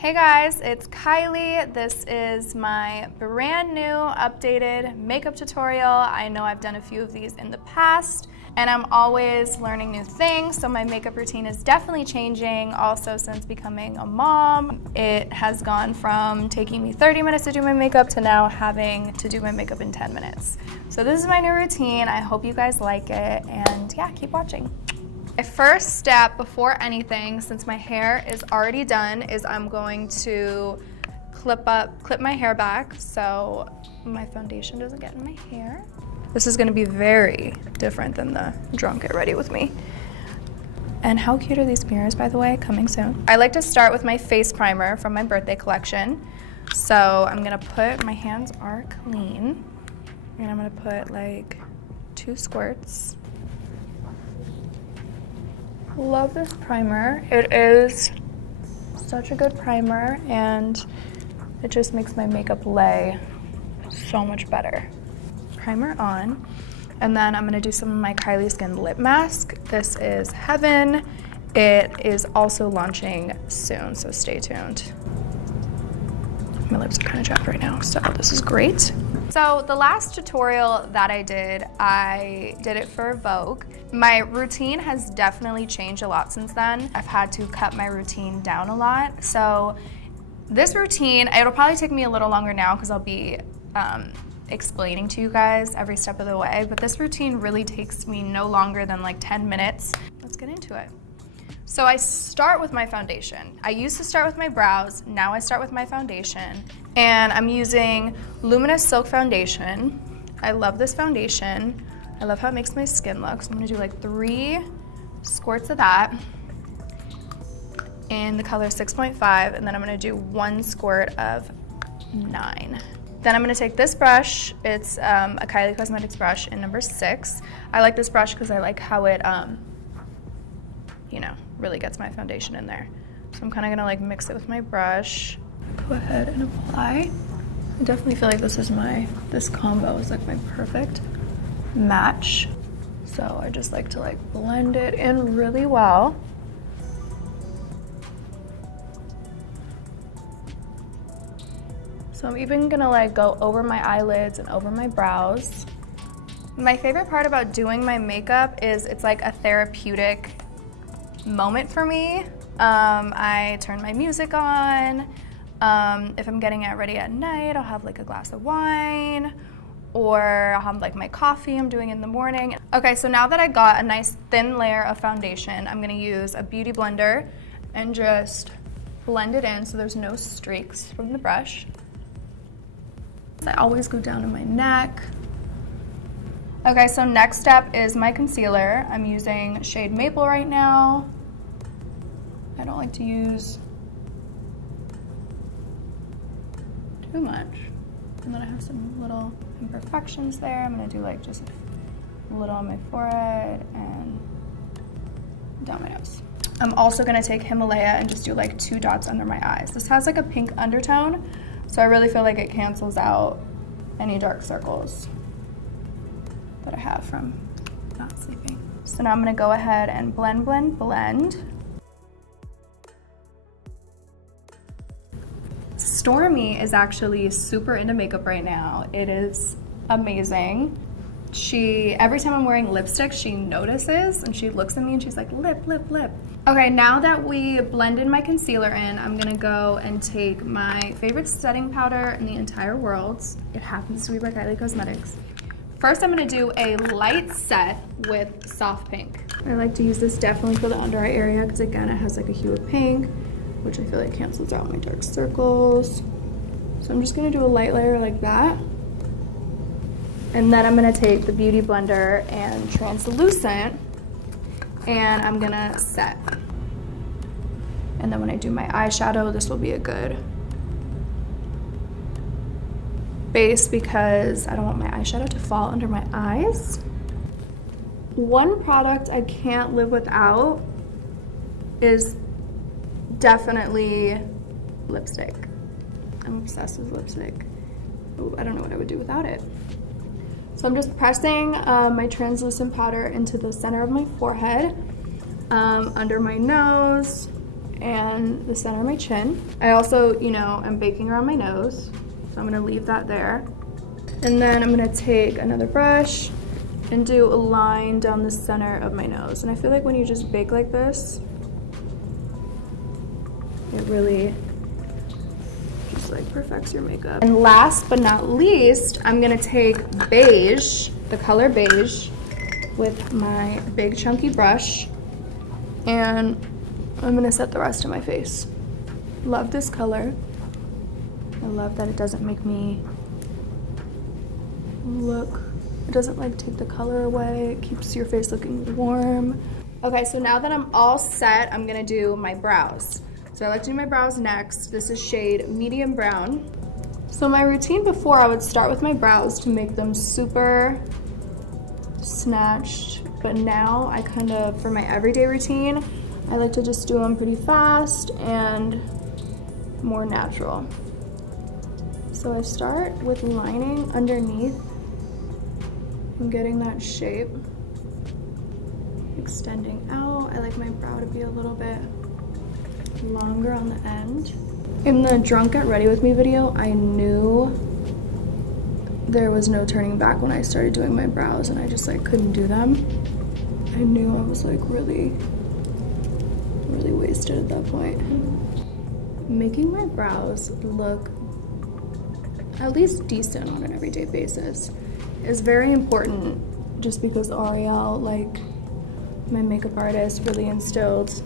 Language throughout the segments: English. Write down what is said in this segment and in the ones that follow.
Hey guys, it's Kylie. This is my brand new updated makeup tutorial. I know I've done a few of these in the past and I'm always learning new things, so my makeup routine is definitely changing. Also, since becoming a mom, it has gone from taking me 30 minutes to do my makeup to now having to do my makeup in 10 minutes. So this is my new routine. I hope you guys like it, and yeah, keep watching. My first step before anything, since my hair is already done, is I'm going to clip my hair back so my foundation doesn't get in my hair. This is gonna be very different than the Drunk Get Ready With Me. And how cute are these mirrors, by the way? Coming soon. I like to start with my face primer from my birthday collection. So I'm gonna put, my hands are clean, and I'm gonna put like 2 squirts. Love this primer. It is such a good primer and it just makes my makeup lay so much better. Primer on, and then I'm gonna do some of my Kylie Skin lip mask. This is Heaven. It is also launching soon, so stay tuned. My lips are kind of chapped right now, so this is great. So the last tutorial that I did it for Vogue. My routine has definitely changed a lot since then. I've had to cut my routine down a lot. So this routine, it'll probably take me a little longer now because I'll be explaining to you guys every step of the way, but this routine really takes me no longer than like 10 minutes. Let's get into it. So I start with my foundation. I used to start with my brows, now I start with my foundation, and I'm using Luminous Silk Foundation. I love this foundation. I love how it makes my skin look, so I'm gonna do like 3 squirts of that in the color 6.5, and then I'm gonna do 1 squirt of 9. Then I'm gonna take this brush. It's a Kylie Cosmetics brush in number 6. I like this brush because I like how it, you know, really gets my foundation in there. So I'm kind of gonna like mix it with my brush. Go ahead and apply. I definitely feel like this combo is like my perfect match. So I just like to like blend it in really well. So I'm even gonna like go over my eyelids and over my brows. My favorite part about doing my makeup is it's like a therapeutic moment for me. I turn my music on. If I'm getting it ready at night, I'll have like a glass of wine, or I'll have like my coffee I'm doing in the morning. Okay, so now that I got a nice thin layer of foundation, I'm gonna use a beauty blender and just blend it in so there's no streaks from the brush. I always go down to my neck. Okay, so next step is my concealer. I'm using shade Maple right now. I don't like to use too much. And then I have some little imperfections there. I'm gonna do like just a little on my forehead and down my nose. I'm also gonna take Himalaya and just do like 2 dots under my eyes. This has like a pink undertone, so I really feel like it cancels out any dark circles that I have from not sleeping. So now I'm gonna go ahead and blend, blend, blend. Stormy is actually super into makeup right now. It is amazing. Every time I'm wearing lipstick, she notices and she looks at me and she's like, lip, lip, lip. Okay, now that we blended my concealer in, I'm gonna go and take my favorite setting powder in the entire world. It happens to be by Kylie Cosmetics. First, I'm gonna do a light set with Soft Pink. I like to use this definitely for the under eye area because again, it has like a hue of pink, which I feel like cancels out my dark circles. So I'm just gonna do a light layer like that. And then I'm gonna take the Beauty Blender and Translucent, and I'm gonna set. And then when I do my eyeshadow, this will be a good base because I don't want my eyeshadow to fall under my eyes. One product I can't live without is definitely lipstick. I'm obsessed with lipstick. Ooh, I don't know what I would do without it. So I'm just pressing my translucent powder into the center of my forehead, under my nose, and the center of my chin. I also, you know, I'm baking around my nose, so I'm gonna leave that there. And then I'm gonna take another brush and do a line down the center of my nose. And I feel like when you just bake like this, it really just like perfects your makeup. And last but not least, I'm gonna take beige, the color beige, with my big chunky brush, and I'm gonna set the rest of my face. Love this color. I love that it doesn't make me look, it doesn't like take the color away. It keeps your face looking warm. Okay, so now that I'm all set, I'm gonna do my brows. So I like to do my brows next. This is shade medium brown. So my routine before, I would start with my brows to make them super snatched, but now I kind of, for my everyday routine, I like to just do them pretty fast and more natural. So I start with lining underneath and getting that shape, extending out. I like my brow to be a little bit longer on the end. In the Drunk Get Ready With Me video, I knew there was no turning back when I started doing my brows, and I just like couldn't do them. I knew I was like really wasted at that point. Making my brows look at least decent on an everyday basis is very important, just because Ariel, like my makeup artist, really instilled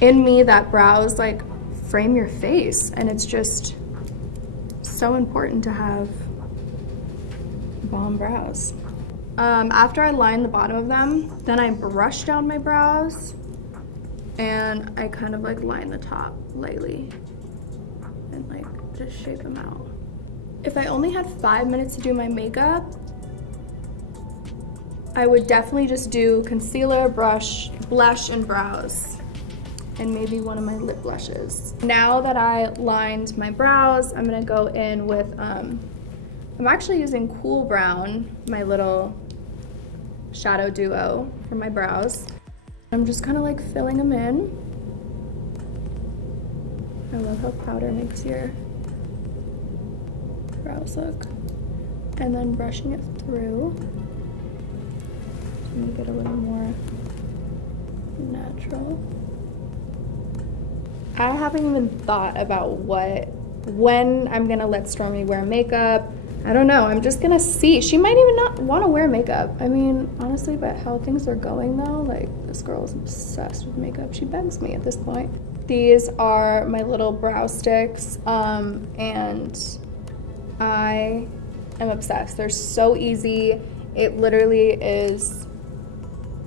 in me that brows like frame your face, and it's just so important to have bomb brows. After I line the bottom of them, then I brush down my brows and I kind of like line the top lightly and like just shape them out. If I only had 5 minutes to do my makeup, I would definitely just do concealer, blush, and brows, and maybe one of my lip blushes. Now that I lined my brows, I'm gonna go in with, I'm actually using Cool Brown, my little shadow duo for my brows. I'm just kind of like filling them in. I love how powder makes your brows look. And then brushing it through to make it a little more natural. I haven't even thought about when I'm gonna let Stormy wear makeup. I don't know, I'm just gonna see. She might even not wanna wear makeup. I mean, honestly, but how things are going though, like this girl is obsessed with makeup. She begs me at this point. These are my little brow sticks, and I am obsessed. They're so easy. It literally is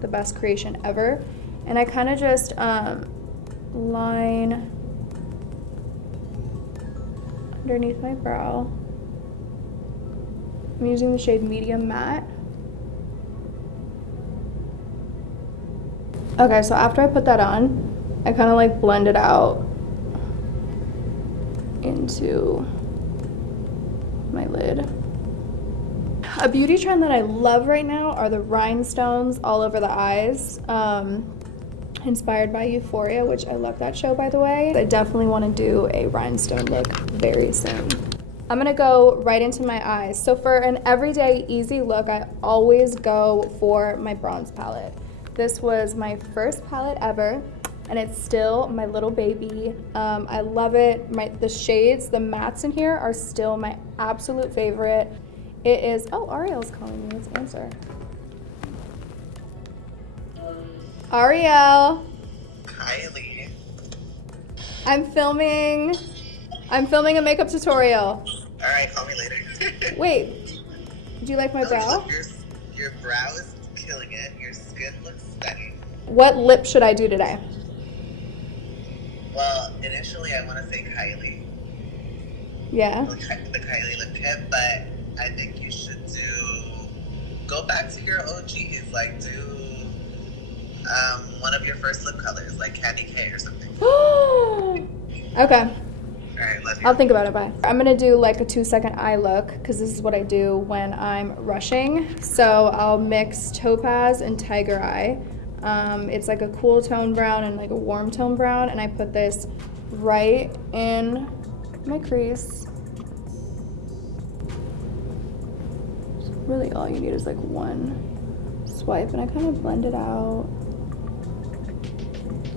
the best creation ever. And I kind of just line underneath my brow. I'm using the shade Medium Matte. Okay, so after I put that on, I kind of like blend it out into my lid. A beauty trend that I love right now are the rhinestones all over the eyes. Inspired by Euphoria, which I love that show, by the way. I definitely want to do a rhinestone look very soon. I'm gonna go right into my eyes. So for an everyday easy look, I always go for my bronze palette. This was my first palette ever, and it's still my little baby. I love it. The shades, the mattes in here are still my absolute favorite. It is, oh, Ariel's calling me, let's answer. Ariel. Kylie. I'm filming a makeup tutorial. All right, call me later. Wait, do you like my brow? Look, your brow is killing it. Your skin looks stunning. What lip should I do today? Well, initially I want to say Kylie. Yeah. The Kylie lip tint, but I think you should go back to your OGs, like do one of your first lip colors, like Candy K or something. Okay. All right, love you. I'll think about it, bye. I'm gonna do like a 2-second eye look, because this is what I do when I'm rushing. So I'll mix Topaz and Tiger Eye. It's like a cool tone brown and like a warm tone brown, and I put this right in my crease. So really all you need is like one swipe, and I kind of blend it out.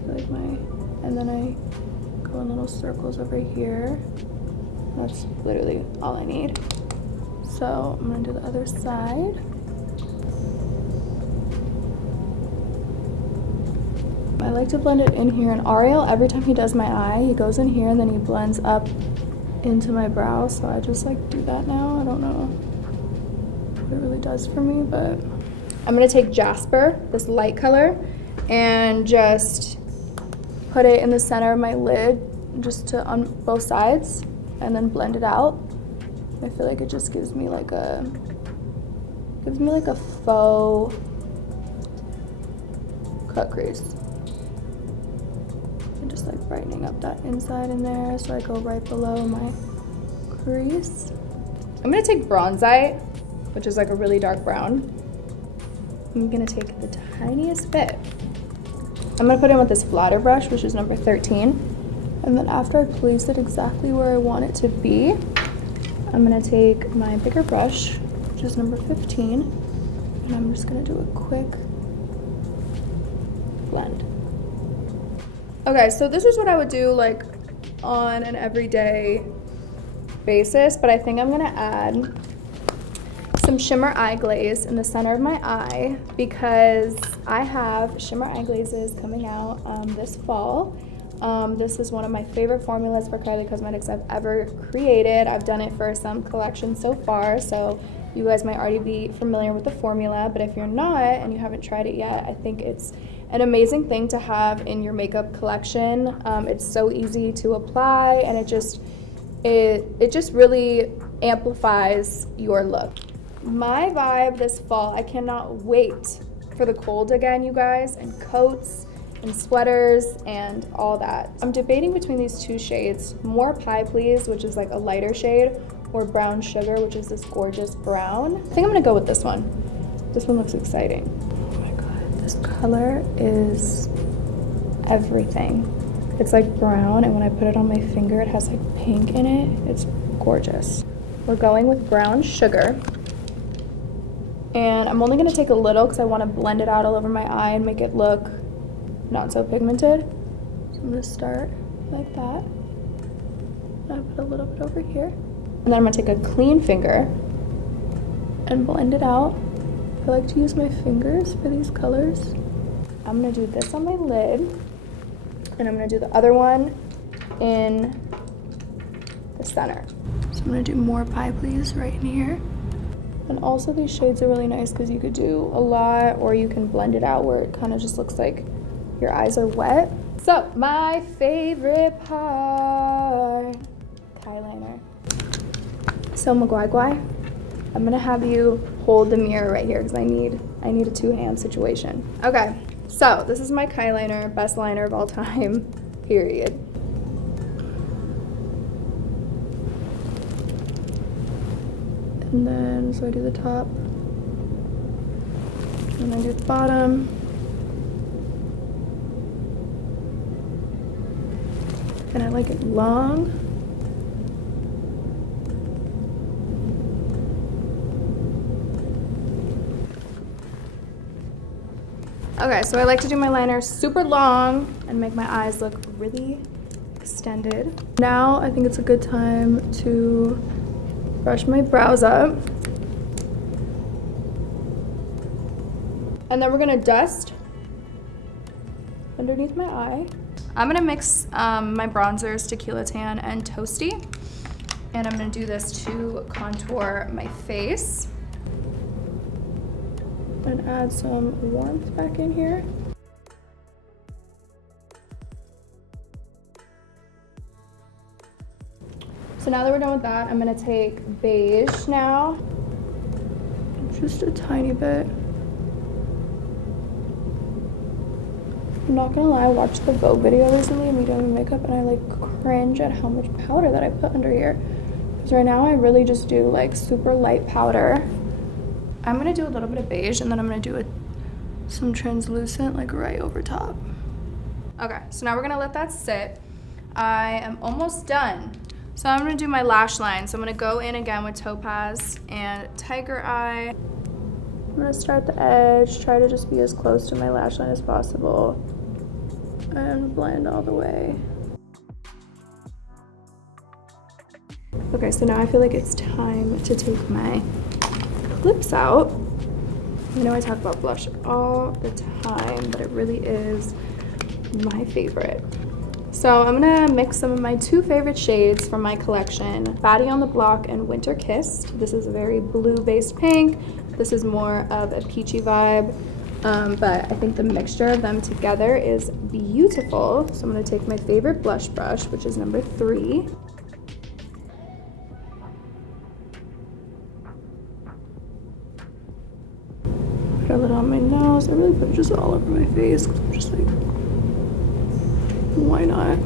Like and then I go in little circles over here. That's literally all I need. So I'm gonna do the other side. I like to blend it in here, and Ariel, every time he does my eye, he goes in here and then he blends up into my brow, so I just like do that now. I don't know what it really does for me, but I'm gonna take Jasper, this light color, and just put it in the center of my lid, just on both sides, and then blend it out. I feel like it just gives me like a faux cut crease. And just like brightening up that inside in there, so I go right below my crease. I'm gonna take Bronzite, which is like a really dark brown. I'm gonna take the tiniest bit. I'm gonna put in with this flatter brush, which is number 13. And then after I place it exactly where I want it to be, I'm gonna take my bigger brush, which is number 15, and I'm just gonna do a quick blend. Okay, so this is what I would do like on an everyday basis, but I think I'm gonna add some shimmer eye glaze in the center of my eye, because I have shimmer eye glazes coming out this fall. This is one of my favorite formulas for Kylie Cosmetics I've ever created. I've done it for some collections so far, so you guys might already be familiar with the formula, but if you're not and you haven't tried it yet, I think it's an amazing thing to have in your makeup collection. It's so easy to apply, and it just really amplifies your look. My vibe this fall, I cannot wait for the cold again, you guys, and coats and sweaters and all that. I'm debating between these two shades, More Pie Please, which is like a lighter shade, or Brown Sugar, which is this gorgeous brown. I think I'm gonna go with this one. This one looks exciting. Oh my God, this color is everything. It's like brown, and when I put it on my finger, it has like pink in it. It's gorgeous. We're going with Brown Sugar. And I'm only gonna take a little because I wanna blend it out all over my eye and make it look not so pigmented. So I'm gonna start like that. And I put a little bit over here. And then I'm gonna take a clean finger and blend it out. I like to use my fingers for these colors. I'm gonna do this on my lid, and I'm gonna do the other one in the center. So I'm gonna do More Pie Please right in here. And also these shades are really nice because you could do a lot, or you can blend it out where it kind of just looks like your eyes are wet. So my favorite part, eyeliner. So Maguire, I'm gonna have you hold the mirror right here because I need a two-hand situation. Okay, so this is my Kyliner, best liner of all time, period. And then, so I do the top, and I do the bottom. And I like it long. Okay, so I like to do my liner super long and make my eyes look really extended. Now I think it's a good time to brush my brows up. And then we're gonna dust underneath my eye. I'm gonna mix my bronzers, Tequila Tan and Toasty. And I'm gonna do this to contour my face. And add some warmth back in here. So now that we're done with that, I'm gonna take Beige now. Just a tiny bit. I'm not gonna lie, I watched the Vogue video recently of me doing makeup, and I like cringe at how much powder that I put under here. Because right now I really just do like super light powder. I'm gonna do a little bit of beige, and then I'm gonna do some translucent like right over top. Okay, so now we're gonna let that sit. I am almost done. So I'm gonna do my lash line. So I'm gonna go in again with Topaz and Tiger Eye. I'm gonna start the edge, try to just be as close to my lash line as possible, and blend all the way. Okay, so now I feel like it's time to take my clips out. I know I talk about blush all the time, but it really is my favorite. So I'm gonna mix some of my two favorite shades from my collection, Baddie on the Block and Winter Kissed. This is a very blue-based pink. This is more of a peachy vibe, but I think the mixture of them together is beautiful. So I'm gonna take my favorite blush brush, which is number 3. Put a little on my nose. I really put it just all over my face because I'm just like, why not?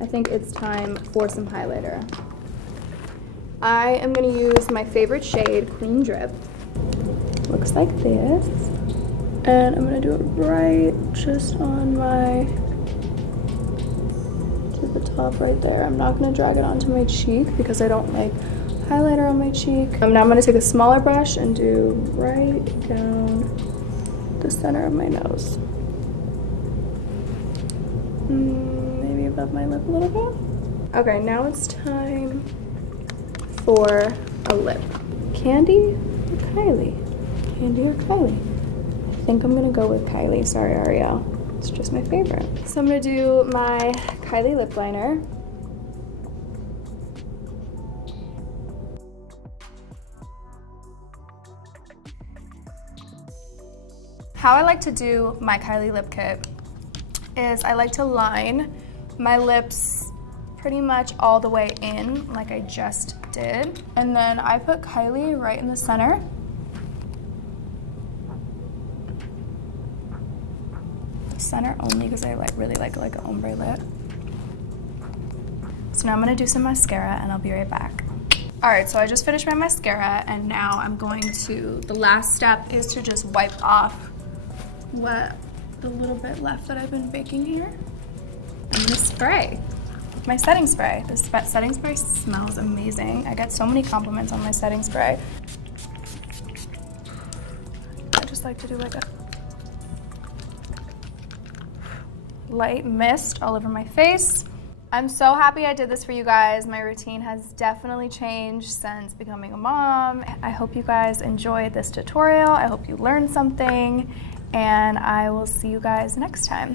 I think it's time for some highlighter. I am gonna use my favorite shade, Clean Drip. Looks like this. And I'm gonna do it right just on my, to the top right there. I'm not gonna drag it onto my cheek because I don't like highlighter on my cheek. Now I'm gonna take a smaller brush and do right down the center of my nose. Maybe above my lip a little bit. Okay, now it's time for a lip. Candy or Kylie? Candy or Kylie? I think I'm gonna go with Kylie. Sorry, Ariel. It's just my favorite. So I'm gonna do my Kylie lip liner. How I like to do my Kylie lip kit is I like to line my lips pretty much all the way in like I just did. And then I put Kylie right in the center. The center only because I really like an ombre lip. So now I'm gonna do some mascara and I'll be right back. All right, so I just finished my mascara and now I'm going to, the last step is to just wipe off what the little bit left that I've been baking here. I'm gonna spray with my setting spray. This setting spray smells amazing. I get so many compliments on my setting spray. I just like to do like a light mist all over my face. I'm so happy I did this for you guys. My routine has definitely changed since becoming a mom. I hope you guys enjoyed this tutorial. I hope you learned something, and I will see you guys next time.